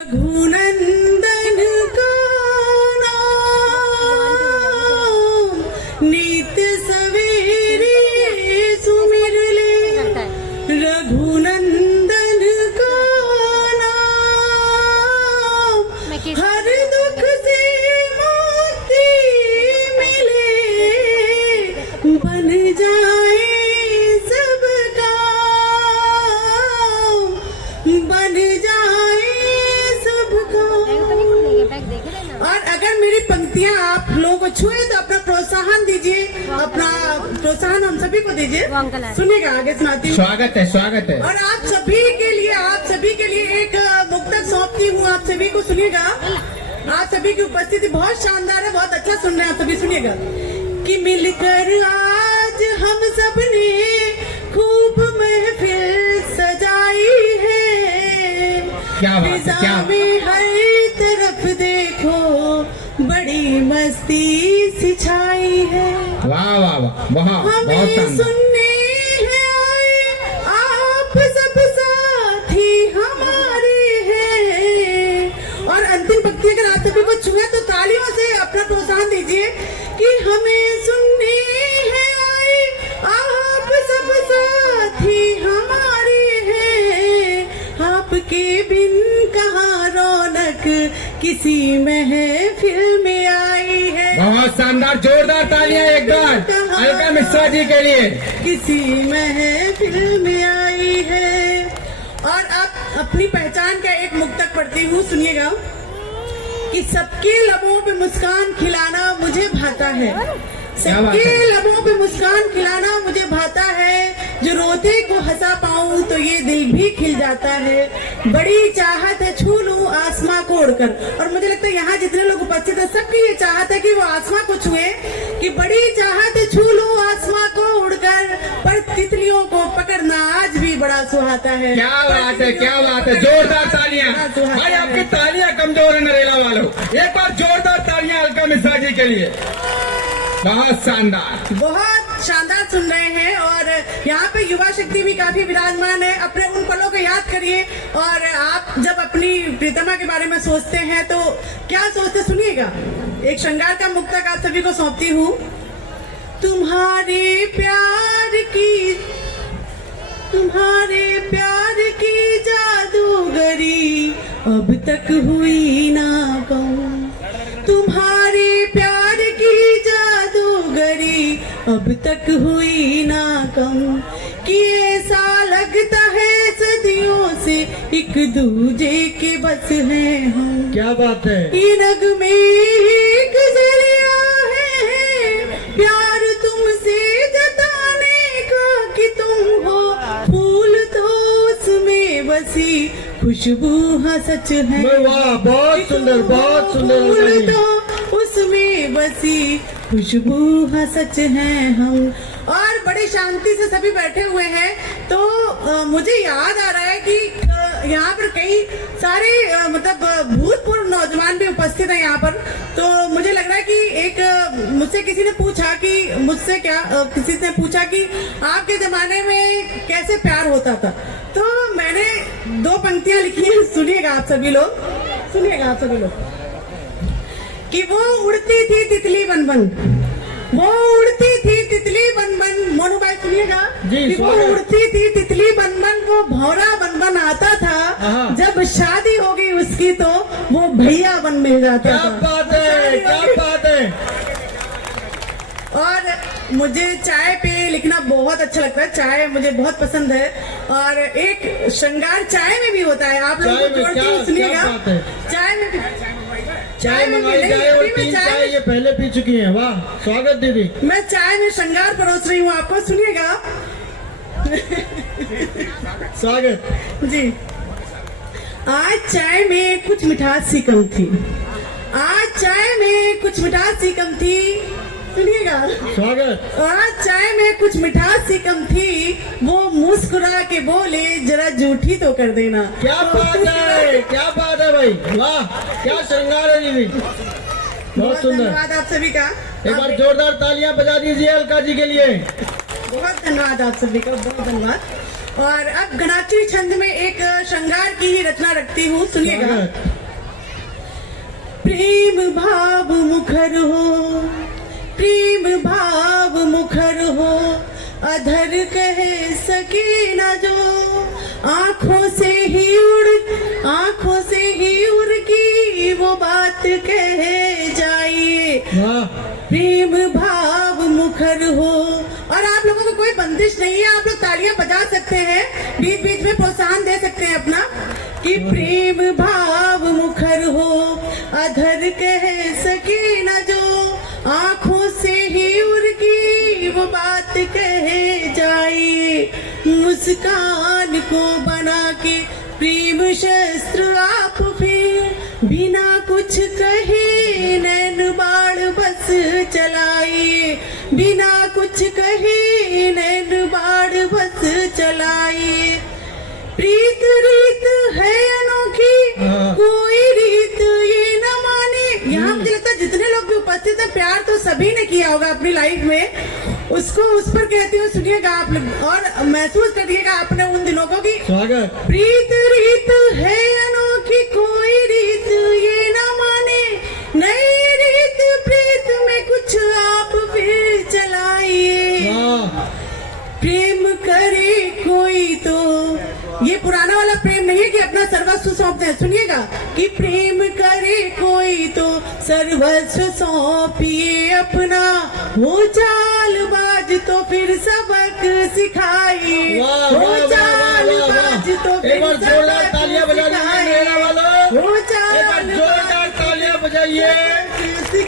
रघुनंदन का नाम नित सवेरे सुमिर ले। रघुनंदन का नाम हर दुख से मुक्ति मिले। बन जाए सबका बन जाए। और अगर मेरी पंक्तियां आप लोगों को छुए तो अपना प्रोत्साहन दीजिए, अपना प्रोत्साहन हम सभी को दीजिए। सुनिएगा, आगे सुनाती हूँ। स्वागत है, स्वागत है। और आप सभी के लिए एक मुक्तक सौंपती हूँ। आप सभी को सुनिएगा। आप सभी की उपस्थिति बहुत शानदार है, बहुत अच्छा सुन रहे हैं आप सभी। सुनिएगा कि मिलकर आज हम सबने खूब महफिल सजाई है। क्या बात है, क्या में हर तरफ देखो बड़ी मस्ती सी छाई है। वाह वाह वाह, बहुत सुनने हैं आए आप सब साथी हमारे हैं। और अंतिम पंक्ति अगर आप सभी को छुए तो तालियों से अपना प्रोत्साहन दीजिए कि हमें सुनने हैं आए आप सब साथी हमारे हैं। आपके बिन कहाँ रौनक किसी महफिल में आई है। बहुत शानदार, जोरदार तालियां एक बार अलका मिश्रा जी के लिए। किसी महफिल में आई है। और अब अपनी पहचान का एक मुक्तक पढ़ती हूँ, सुनिएगा कि सबके लबों पे मुस्कान खिलाना मुझे भाता है। सबके लबों पे मुस्कान खिलाना मुझे भाता है। जो रोते को हंसा पाऊं तो ये दिल भी खिल जाता है। बड़ी चाहत है छू लूं आसमां को उड़कर। और मुझे लगता है यहाँ जितने लोग उपस्थित है सबकी ये चाहत है कि वो आसमां को छुए। कि बड़ी चाहत है छू लूं आसमां को उड़कर, पर तितलियों को पकड़ना आज भी बड़ा सुहाता है। क्या बात है, क्या बात है, जोरदार तालियां। भाई आपकी तालियां कमजोर है नरेला वालों, एक बार जोरदार तालियां अलका मिश्रा जी के लिए। बहुत शानदार, बहुत शानदार सुन रहे हैं। और यहाँ पे युवा शक्ति भी काफी विराजमान है। अपने उन पलों को याद करिए। और आप जब अपनी प्रीतमा के बारे में सोचते हैं तो क्या सोचते, सुनिएगा। एक श्रृंगार का मुक्तक आप सभी को सौंपती हूँ। तुम्हारे प्यार की जादूगरी अब तक हुई ना कम। तुम्हारे प्यार की जादूगरी अब तक हुई ना कम। कि ऐसा लगता है सदियों से एक दूजे के बस हैं हम। क्या बात है। ये रग में एक जरिया है प्यार तुमसे जताने का कि तुम हो फूल तो उसमें बसी खुशबू हाँ सच है। वाह, बहुत सुंदर, बहुत सुंदर। फूल तो उसमें बसी खुशबू हाँ सच है हम। और बड़ी शांति से सभी बैठे हुए हैं। तो मुझे याद आ रहा है कि यहाँ पर कई सारे मतलब भूतपूर्व नौजवान भी उपस्थित हैं यहाँ पर। तो मुझे लग रहा है कि एक मुझसे किसी ने पूछा कि किसी ने पूछा कि आपके जमाने में कैसे प्यार होता था। तो मैंने 2 पंक्तियां लिखी हैं, सुनिएगा आप सभी लोग। कि वो उड़ती थी तितली बन बन, वो उड़ती थी तितली बन बन। मोनू भाई सुनिएगा कि वो उड़ती थी तितली बन बन, वो भौरा बन बन आता था। जब शादी हो गई उसकी तो वो भैया बन मिल जाता था। क्या बात है, क्या बात है। और मुझे चाय पे लिखना बहुत अच्छा लगता है। चाय मुझे बहुत पसंद है। और एक श्रृंगार चाय में भी होता है। आप लोग सुनिएगा। चाय में मंगाई जाए और 3 चाय ये पहले पी चुकी हैं। वाह, स्वागत दीदी। मैं चाय में श्रृंगार परोस रही हूँ आपको, सुनिएगा। स्वागत जी। आज चाय में कुछ मिठास सी कम थी। आज चाय में कुछ मिठास सी कम थी, सुनिएगा। स्वागत। आज चाय में कुछ मिठास सी कम थी, वो मुस्कुरा के बोले जरा जूठी तो कर देना। क्या बात है, क्या बात है भाई, वाह क्या श्रृंगार है दीदी। बहुत सुंदर, धन्यवाद आप सभी का। एक बार जोरदार तालियां बजा दीजिए अलका जी के लिए। बहुत धन्यवाद आप सभी का, बहुत धन्यवाद। और अब गणाक्षरी छंद में एक श्रृंगार की ही रचना रखती हूँ, सुनिएगा। प्रेम भाव मुखर हो, प्रेम भाव मुखर हो, अधर कह सके न जो, आंखों से ही उड़ की वो बात कह जाइए। प्रेम भाव मुखर हो। और आप लोगों को कोई बंदिश नहीं है, आप लोग तालियां बजा सकते हैं, बीच बीच में प्रोत्साहन दे सकते हैं अपना, कि प्रेम भाव मुखर हो, अधर कह सके न जो, आंखों से ही उड़की वो बात कहे जाइए। मुस्कान को बना के प्रेम शस्त्र आप फिर, बिना कुछ कहे नैन बाण बस चलाइए, बिना कुछ कहे नैन बाण बस चलाइए। प्रीत रीत है अनोखी, कोई रीत ये न माने। यहाँ मुझे लगता है जितने लोग भी उपस्थित हैं, प्यार तो सभी ने किया होगा अपनी लाइफ में, उसको उस पर कहती हूँ, सुनिएगा आप लोग और महसूस करिएगा अपने उन दिनों को कि स्वागत। प्रीत रीत है अनोखी, कोई रीत ये न माने, नई रीत प्रीत में कुछ आप फिर चलाइए। प्रेम करे कोई तो, ये पुराना वाला प्रेम नहीं है कि अपना सर्वस्व सौंपते हैं, सुनिएगा, कि प्रेम करे कोई तो सर्वस्व सौंपिए अपना, वो चालबाज तो फिर सबक सिखाइए, वो चालबाज तो फिर जोरदार तालियां बजा दीजिए, वो जोरदार तालियां बजाइए।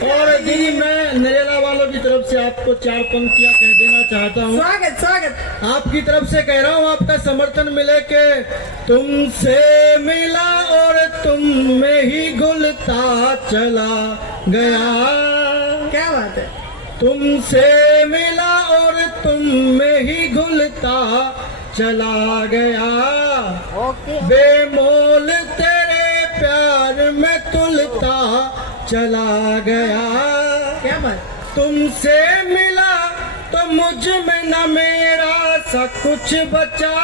और दीदी मैं नरेला वालों की तरफ से आपको 4 पंक्तियां कह देना चाहता हूँ। स्वागत स्वागत। आपकी तरफ से कह रहा हूँ, आपका समर्थन मिले के तुमसे मिला और तुम में ही घुलता चला गया। क्या बात है। तुमसे मिला और तुम में ही घुलता चला गया, बेमोल तेरे प्यार में तुलता चला गया। क्या बात। तुमसे मिला तो मुझ में न मेरा सा कुछ बचा,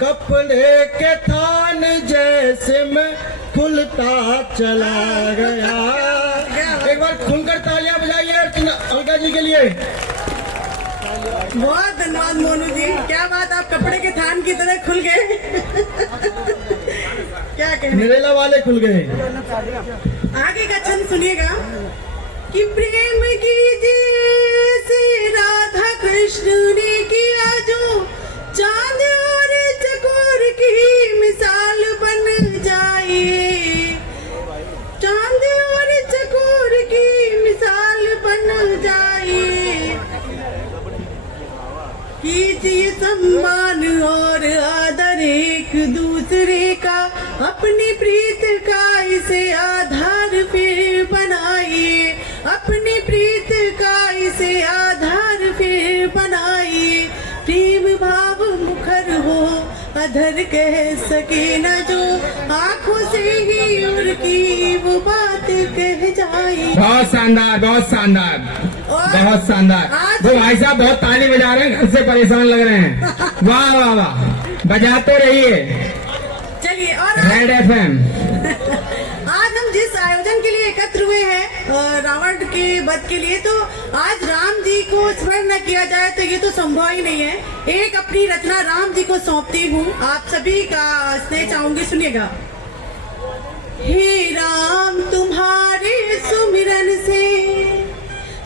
कपड़े के थान जैसे मैं खुलता चला गया। एक बार खुलकर तालियां बजाइए अलका जी के लिए। बहुत धन्यवाद मोनू जी, क्या बात, आप कपड़े के थान की तरह खुल गए। क्या कहने, नरेला वाले खुल गए। आगे का छंद सुनिएगा, कि प्रेम कीजिए से राधा कृष्ण ने किया जो, चांद और चकोर की मिसाल बन जाइए, चांद और चकोर की मिसाल बन जाइए। कीजिए सम्मान और आदर एक दूसरे का, अपनी प्रीत का इसे आधार फिर बनाइए, अपनी प्रीत का इसे आधार फिर बनाइए। प्रेम भाव मुखर हो, अधर कह सके न जो, आंखों से ही उड़की वो बात कह जाए। बहुत शानदार, बहुत शानदार, बहुत शानदार। वो भाई साहब बहुत ताली बजा रहे हैं, घर से परेशान लग रहे हैं। वाह वाह वाह, बजाते रहिए। चलिए, और रेड FM। आज हम जिस आयोजन के लिए एकत्र हुए हैं रावण के वध के लिए, तो आज राम जी को स्मरण न किया जाए तो ये तो संभव ही नहीं है। एक अपनी रचना राम जी को सौंपती हूँ, आप सभी का स्नेह चाहूंगी, सुनिएगा। हे राम तुम्हारे सुमिरन से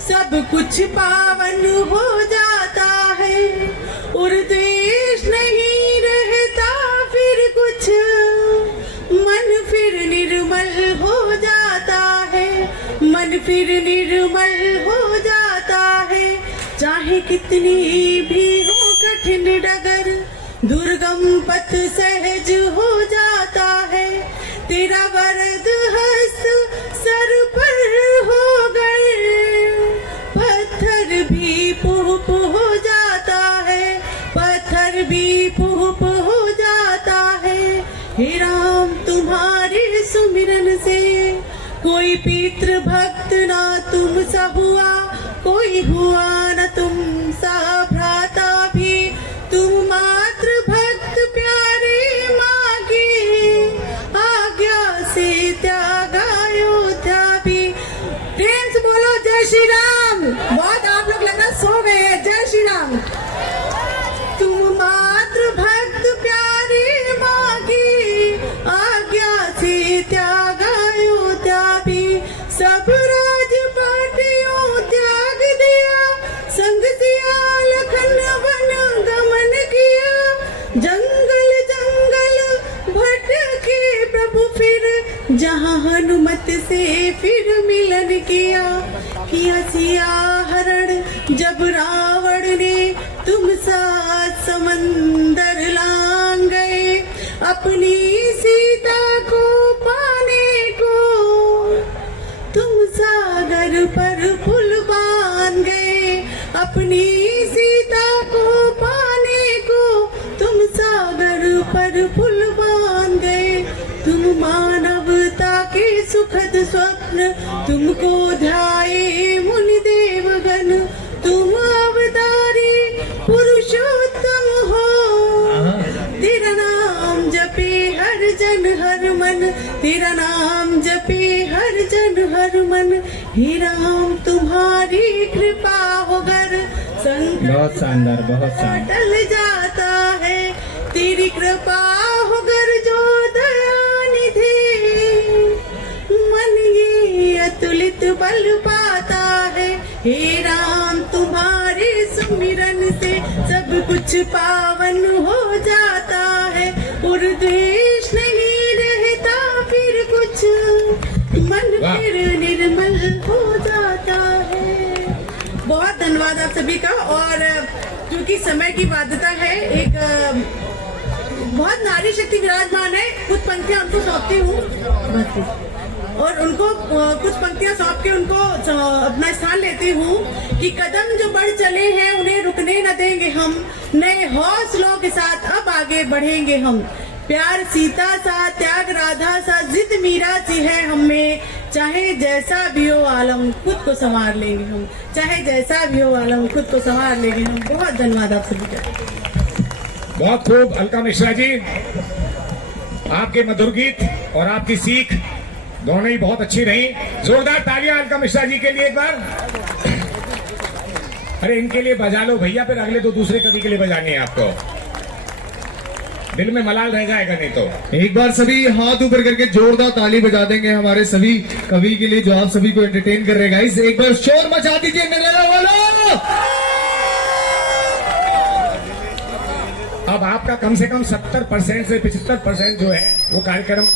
सब कुछ पावन हो जाता है, और द्वेष नहीं रहता फिर कुछ, मन फिर निर्मल हो जाता है, मन फिर निर्मल हो जाता है। चाहे कितनी भी हो कठिन डगर, दुर्गम पथ सहज हो जाता है। तेरा वरद हस्त सर पर हो गए, पत्थर भी पुप हो जाता है, पत्थर भी पुप हो जाता है। हे राम तुम्हारे सुमिरन से कोई पितृ भक्त ना तुम सा हुआ, कोई हुआ न तुम सा भ्राता भी, तुम से त्याग अयोध्या भी। प्रेम से बोलो जय श्री राम। बहुत आप लोग लग रहा सो गए हैं। जय श्री राम। तुम मात्र भक्त प्यारी माँ की आज्ञा से त्याग अयोध्या भी। सब राजपाटियों त्याग दिया, संग सिया लखन वन गमन किया। जंगल जंगल भटके प्रभु फिर, जहाँ हनुमत से फिर मिलन किया। सिया हरण जब रावण ने तुम साथ समंदर लांग गए। अपनी सीता को पाने को तुम सागर पर पुल बांध गए। अपनी सीता को पाने को तुम सागर पर पुल बांध गए। तुम मानवता के सुखद स्वप्न तुमको ध्याए मुनि देवगण। तुम अवतारी पुरुषोत्तम हो, तेरा नाम जपे हर जन हर मन। तेरा नाम जपे हर जन हर मन। हे राम तुम्हारी कृपा होकर संकट बहुत शानदार, बहुत शानदार। टल जाता है। तेरी कृपा होकर जो दया निधि, मन ये अतुलित बल पाता है। हे राम तुम्हारे सुमिरन से सब कुछ पावन हो जाता है। और द्वेष नहीं रहता फिर कुछ, मन फिर निर्मल हो जाता है। बहुत धन्यवाद आप सभी का। और क्योंकि समय की बाध्यता है, एक बहुत नारी शक्ति विराजमान है। कुछ पंक्तियां उनको सौंपती हूँ और उनको कुछ पंक्तियां सौंप के उनको अपना स्थान लेती हूँ कि कदम जो बढ़ चले हैं उन्हें रुकने न देंगे हम। नए हौसलों के साथ अब आगे बढ़ेंगे हम। प्यार सीता सा, त्याग राधा सा, जिद मीरा सी है हमें। चाहे जैसा भी हो आलम खुद को संवार लेंगे हम। चाहे जैसा भी हो आलम खुद को संवार लेंगे हम। बहुत धन्यवाद आप सभी का। बहुत खूब अलका मिश्रा जी, आपके मधुर गीत और आपकी सीख दोनों ही बहुत अच्छी रही। जोरदार तालियां अलका मिश्रा जी के लिए एक बार। अरे इनके लिए बजा लो भैया, फिर अगले तो दूसरे कवि के लिए बजानी है आपको। दिल में मलाल रह जाएगा नहीं तो। एक बार सभी हाथ ऊपर करके जोरदार ताली बजा देंगे हमारे सभी कवि के लिए जो आप सभी को एंटरटेन कर रहे हैं। गाइस एक बार शोर मचा दीजिए नरेला वालों। अब आपका कम से कम 70% से 75% जो है वो कार्यक्रम